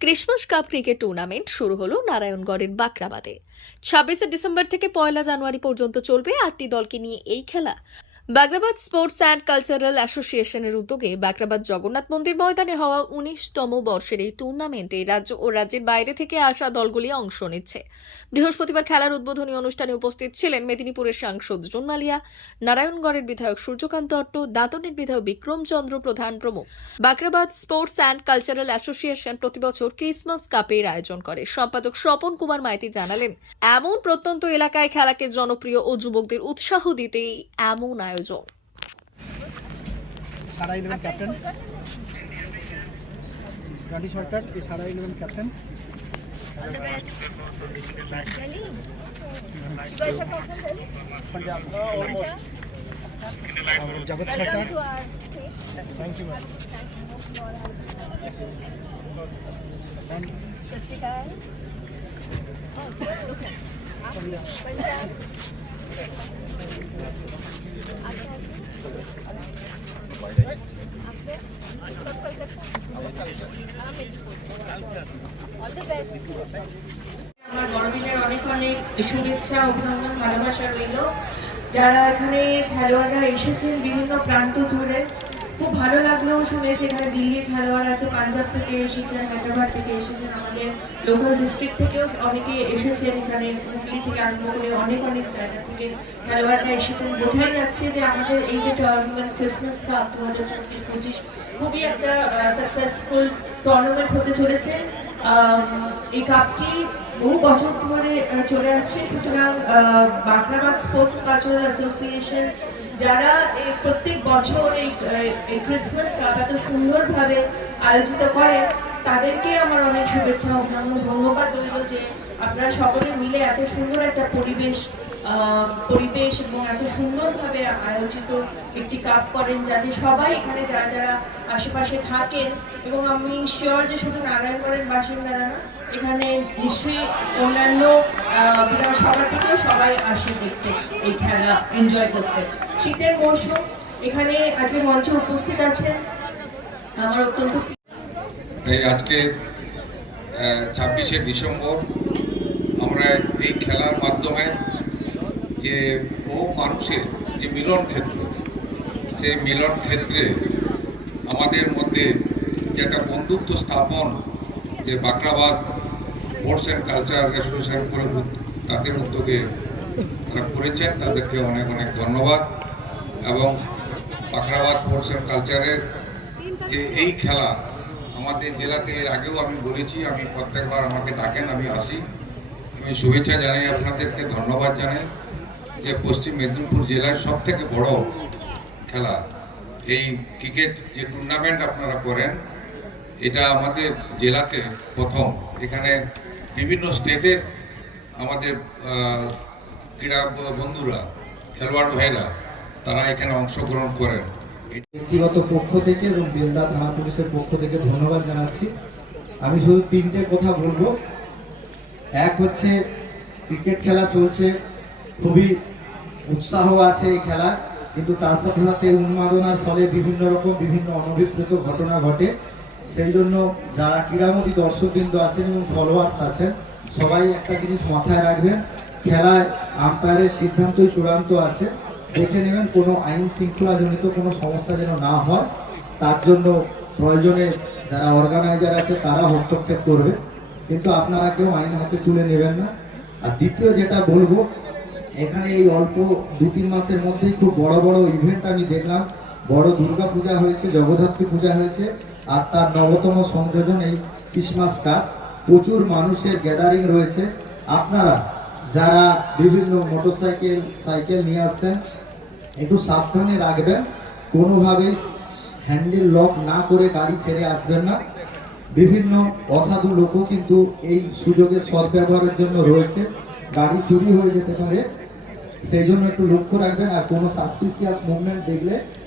Christmas cup cricket tournament শুরু হলো নারায়ণগড়ের বাকরাবাদে ছাব্বিশে ডিসেম্বর থেকে পয়লা জানুয়ারি পর্যন্ত চলবে আটটি দলকে নিয়ে এই খেলা। বাগরাবাদ স্পোর্টস অ্যান্ড কালচারাল অ্যাসোসিয়েশনের উদ্যোগে বাগরাবাদ জগন্নাথ মন্দির ময়দানে হওয়া উনিশতম বর্ষের এই টুর্নামেন্টে রাজ্য ও রাজ্যের বাইরে থেকে আসা দলগুলি অংশ নিচ্ছে। বৃহস্পতিবার খেলার উদ্বোধনী অনুষ্ঠানে উপস্থিত ছিলেন মেদিনীপুরের সাংসদ জুন মালিয়া নারায়ণগড়ের বিধায়ক সূর্যকান্ত দত্ত দাঁতনের বিধায়ক বিক্রমচন্দ্র প্রধান প্রমুখ। Bakrabad sports and cultural association প্রতিবছর ক্রিসমাস কাপের আয়োজন করে। সম্পাদক স্বপন কুমার মাইতি জানালেন, এমন প্রত্যন্ত এলাকায় খেলাকে জনপ্রিয় ও যুবকদের উৎসাহ দিতেই এমন আয়োজন সারা ইলেভেন ক্যাপ্টেন গান্ধী সরকার এই সারা ইলেভেন ক্যাপ্টেন জগৎ সরকার. থ্যাংক ইউ ম্যাম আমার বড়দিনের অনেক অনেক শুভেচ্ছা, অভিনন্দন, ভালোবাসা রইল। যারা এখানে খেলোয়াড়রা এসেছেন বিভিন্ন প্রান্ত জুড়ে খুব ভালো লাগল শুনেছি, এখানে দিল্লির খেলোয়াড় আছে, পাঞ্জাব থেকে এসেছেন, হায়দ্রাবাদ থেকে এসেছেন, আমাদের লোকাল ডিস্ট্রিক্ট থেকেও অনেকে এসেছেন, এখানে হুগলি থেকে আরম্ভ করে অনেক অনেক জায়গা থেকে খেলোয়াড়রা এসেছেন। বোঝাই যাচ্ছে যে আমাদের এই যে টুর্নামেন্ট ক্রিসমাস কাপ দু হাজার চব্বিশ পঁচিশ, খুবই একটা সাকসেসফুল টুর্নামেন্ট হতে চলেছে। এই কাপটি বহু বছর ধরে চলে আসছে। সুতরাং বাঁকড়াবাদ স্পোর্টস কালচারাল অ্যাসোসিয়েশন, যারা প্রত্যেক বছর এই ক্রিসমাস কাপ এত সুন্দরভাবে আয়োজিত করে, তাদেরকে আমার অনেক শুভেচ্ছা, অভিনন্দন, ধন্যবাদ রইল যে আপনারা সকলে মিলে এত সুন্দর একটা পরিবেশ পরিবেশ এবং এত সুন্দরভাবে আয়োজিত একটি কাপ করেন যাতে সবাই এখানে যারা যারা আশেপাশে থাকেন এবং আমি শিওর যে শুধু নারায়ণগড়ের বাসিন্দারা না এখানে নিশ্চয়ই অন্যান্য বিধানসভা থেকেও সবাই আসে দেখতে, এই খেলা এনজয় করতে। শীতের মরশুম, এখানে আজকে মঞ্চে উপস্থিত আছেন আমার অত্যন্ত আজকে ছাব্বিশে ডিসেম্বর, আমরা এই খেলার মাধ্যমে যে বহু মানুষের যে মিলন ক্ষেত্র, সেই মিলন ক্ষেত্রে আমাদের মধ্যে যে একটা বন্ধুত্ব স্থাপন, যে Bakrabad sports and culture association করে তাদের উদ্যোগে তারা করেছেন। তাদেরকে অনেক অনেক ধন্যবাদ। এবং বাকরাবাদ স্পোর্টস অ্যান্ড কালচারের যে এই খেলা আমাদের জেলাতে এর আগেও আমি বলেছি, আমি প্রত্যেকবার আমাকে ডাকেন, আমি আসি। আমি শুভেচ্ছা জানাই আপনাদেরকে, ধন্যবাদ জানাই যে পশ্চিম মেদিনীপুর জেলার সব থেকে বড় খেলা এই ক্রিকেট যে টুর্নামেন্ট আপনারা করেন, এটা আমাদের জেলাতে প্রথম। এখানে বিভিন্ন স্টেটের আমাদের ক্রীড়া বন্ধুরা, খেলোয়াড় ভাইরা, তারা এখানে অংশগ্রহণ করেন। ব্যক্তিগত পক্ষ থেকে এবং বেলদা থানা পুলিশের পক্ষ থেকে ধন্যবাদ জানাচ্ছি। আমি শুধু তিনটে কথা বলব। এক হচ্ছে, ক্রিকেট খেলা চলছে, খুবই উৎসাহ আছে এই খেলা কিন্তু তার সাথে সাথে উন্মাদনার ফলে বিভিন্ন রকম বিভিন্ন অনভিপ্রেত ঘটনা ঘটে। সেই জন্য যারা ক্রীড়ামোদী দর্শকবৃন্দ আছেন এবং ফলোয়ার্স আছেন, সবাই একটা জিনিস মাথায় রাখবেন, খেলায় আম্পায়ারের সিদ্ধান্তই চূড়ান্ত আছে। দেখে নেবেন কোনো আইন শৃঙ্খলাজনিত কোনো সমস্যা যেন না হয়। তার জন্য প্রয়োজনে যারা অর্গানাইজার আছে, তারা হস্তক্ষেপ করবে। কিন্তু আপনারা কেউ আইন হাতে তুলে নেবেন না। আর দ্বিতীয় যেটা বলব, এখানে এই অল্প দু তিন মাসের মধ্যেই খুব বড় বড় ইভেন্ট আমি দেখলাম। বড় দুর্গা পূজা হয়েছে, জগদ্ধাত্রী পূজা হয়েছে, আর তার নবতম সংযোজন এই ক্রিসমাস কাপ প্রচুর মানুষের গ্যাদারিং রয়েছে। আপনারা যারা বিভিন্ন মোটরসাইকেল সাইকেল নিয়ে আসছেন, একটু সাবধানে রাখবেন। কোনোভাবে হ্যান্ডেল লক না করে গাড়ি ছেড়ে আসবেন না। বিভিন্ন অসাধু লোকও কিন্তু এই সুযোগের সদ্ব্যবহারের জন্য রয়েছে। গাড়ি চুরি হয়ে যেতে পারে। সেই জন্য একটু লক্ষ্য রাখবেন, আর কোনো সাসপিসিয়াস মুভমেন্ট দেখলে